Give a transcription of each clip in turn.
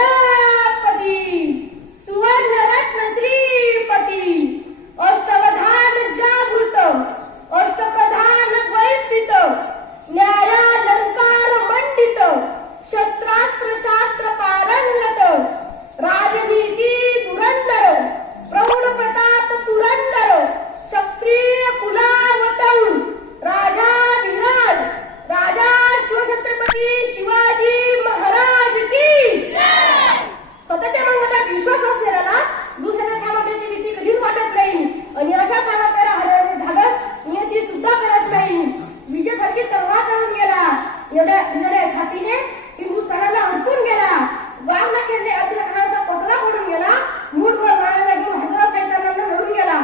प्रजापती सुवर्णरत्न श्रीपती अष्टवधान जागृत अष्टप्रधान वैदित न्यायालंकार मंडित शस्त्रास्त्र शास्त्र पारंगत राजनीती धुरंधर प्रौढ प्रताप पुरंदर क्षत्रिय कुलावतौल राजाधिराज राजा शिवछत्रपती शिवाजी महाराज की स्वतःच्या मनात विश्वास असलेला दुसऱ्या ठामाची भीती कधीच वाटत नाही आणि अशा काळाला हरवणे धाडस याची सुद्धा करत नाही. विजयासारखी तलवार चालून गेला एवढ्या छातीने हिंदुस्थानाला हरपून गेला. वाघ खेळणे अब्दुल खानाचा पटला पडून गेला. मूठभर मारायला घेऊन हजारो सैतानांना लढून गेला.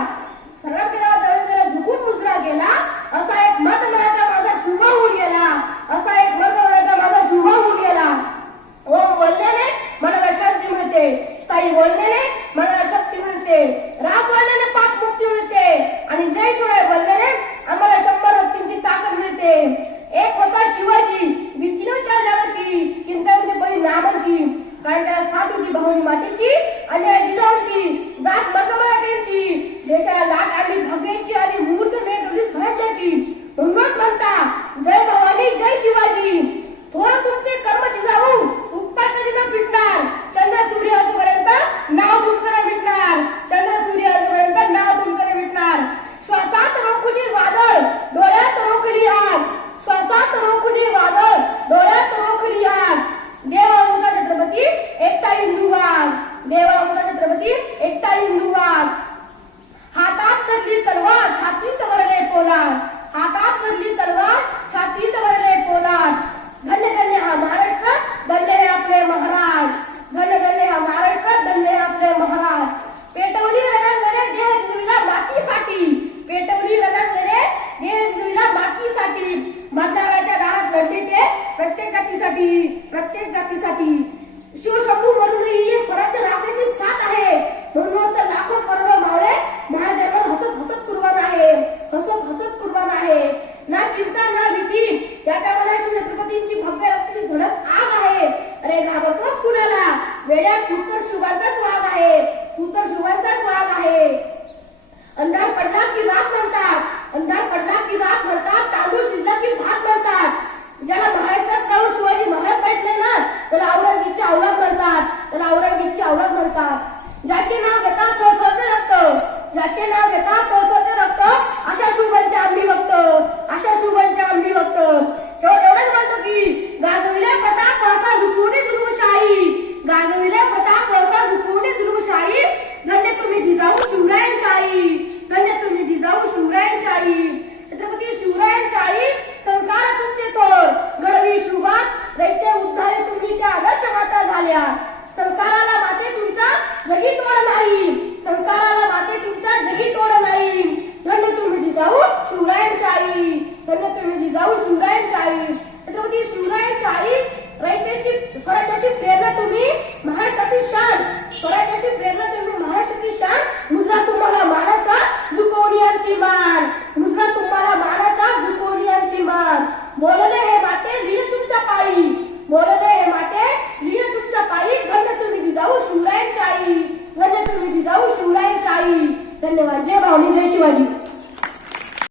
सर्वात त्याला झुकून मुजरा गेला. असा एक मत मिळायचा माझा शुभ होऊन गेला. असा एक मत मिळायचा माझा शुभ होऊन गेला. ओम बोलल्याने मनाला शांती मिळते. साई बोलल्याने मनाला शक्ती मिळते. राम बोलल्याने पाप मुक्ती मिळते आणि जय शिवाय बोलल्याने आम्हाला 100 हत्तींची ताकद मिळते. एक होता शिवाजी भीतीने त्या जगाची चिंतामध्ये बरी नामाची कारण त्याला साथ होती भाऊनी मातेची आणि जिजाऊची जात मराठ्यांची देशाला लाट आली भव्याची आणि मूर्त मिळवली स्वराज्याची. म्हणूनच म्हणता जय भवानी जय शिवाजी. थोर तुमचे कर्म जिजाऊ उपकार कधी न फिटणार. चंद्र सूर्य असेपर्यंत नाव तुमचं मिटणार. चंद्र सूर्य असेपर्यंत नाव तुमचं मिटणार. श्वासात रोखुनी वादळ डोळ्यात रोखली आग. श्वासात रोखुनी वादळ डोळ्यात रोखली आग. देवा मुला छत्रपती एकटा हिंदू वाघ. देवा मुला छत्रपती एकटा हिंदू वाघ. हातात धरली तलवार छातीत वरले पोलाद. हातात धरली तलवार छातीत वरले पोलाद. धन्य धन्य हा महाराष्ट्र धन्य हे आपले महाराज. धन्य धन्य हा महाराष्ट्र धन्य हे आपले महाराज. पेटवली रणांगणे देह जिजविला मातीसाठी. पेटवली रणांगणे देह जिजविला मातीसाठी. मतदाराच्या दारात लढले ते प्रत्येक जातीसाठी. प्रत्येक जातीसाठी. शिवशंभू म्हणूनही स्वराज्य राखण्याची साथ आहे. म्हणून तर लाखो करोडो मावळे महाजन्म हसत हसत कुर्बान आहे. हसत हसत कुर्बान आहे. ना चिंता ना भीती त्याच्यामध्ये शिवछत्रपतींची भव्य रक्ताची धडक आग आहे. अरे घाबरतोच कुणाला वेड्यात उत्तर शिवांचाच वाघ आहे. उत्तर शिवांचाच वाघ आहे. अंधार पडला की रात म्हणतात. अंधार पडला की रात म्हणतात. तांदूळ शिजला की भात म्हणतात. ज्याला महाराष्ट्रात राहून शिवाजी महाराज पाहिजे नाही ना त्याला औरंगजेबाची औलाद म्हणतात. त्याला औरंगजेबाची औलाद म्हणतात. ज्याचे नाव घेता सळसळते रक्त. ज्याचे नाव घेता